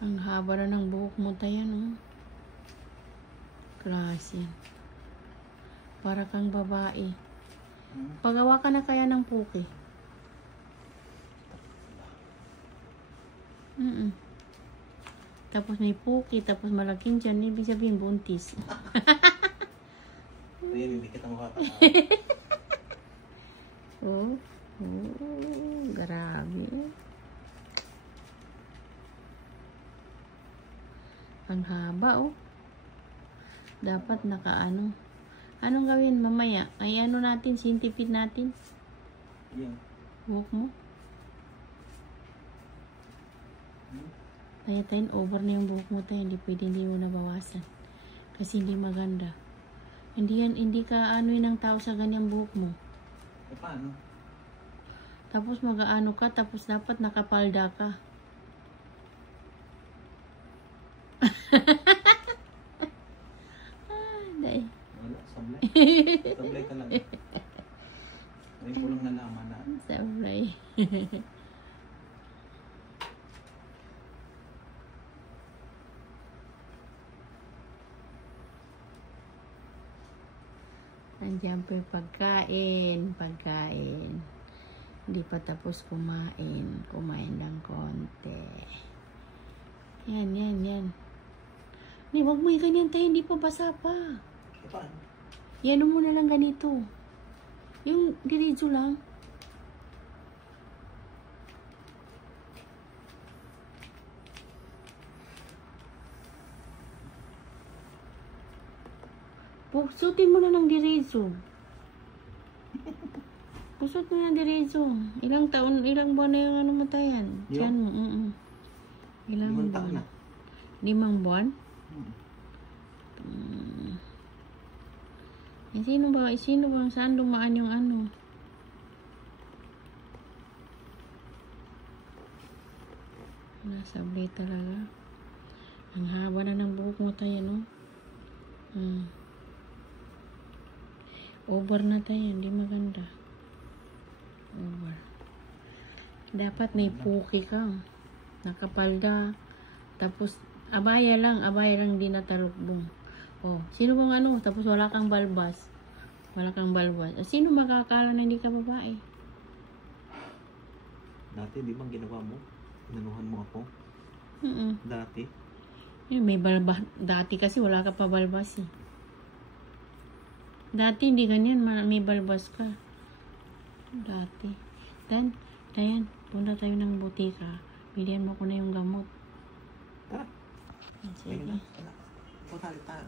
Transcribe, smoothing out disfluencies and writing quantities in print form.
Ang haba na ng buhok mo tayo, no? Klase. Para kang babae. Pagawa ka na kaya ng puki. Tapos may puki, tapos malaking tiyan, ibig sabihin buntis. Ayan, hindi kita mukha pa. Oh, grabe. Ang haba, oh. Dapat nakaano. Anong gawin mamaya? Ay ano natin, sintipid natin. Yan. Buhok mo. Kaya tayo, over na yung buhok mo tayo. Hindi pwede, hindi mo nabawasan. Kasi hindi maganda. Hindi ka anuin ng tao sa ganyang buhok mo. E paano? Tapos mag-aano ka, tapos dapat nakapalda ka. Dahil. Wala, sablay. Sablay ka lang. Ngayon ko lang nalaman na. Sablay. Nandiyan po yung pagkain. Hindi pa tapos kumain. Kumain lang konti. Yan. Ni, wag mo yung ganyan tayo, hindi pa basa pa. E paano? Yan mo na lang ganito. Yung diretso lang. Sutin mo na ng diretso. Pusot mo na diretso. Ilang buwan na yung ano mo tayan? Diyan mo. Ilang 5 taon na. 5 buwan? Sino ba? Saan dumaan yung ano? Nasablay talaga. Ang haba na ng buhok mo tayo, no? Over na tayo, hindi maganda. Over. Dapat may puki ka. Nakapalda. Tapos, abaya lang di natalukbong. Oh, sino bang ano? Tapos wala kang balbas. Sino makakala na hindi ka babae? Dati, di ba ginawa mo? Inanuhan mo ako? Dati? May balbas. Dati kasi wala ka pa balbas eh. Dati hindi ganyan, may balbas ka. Dati. Dayan, punta tayo ng butika. Bilihan mo ko na yung gamot. Tara. Sige. Punta tayo.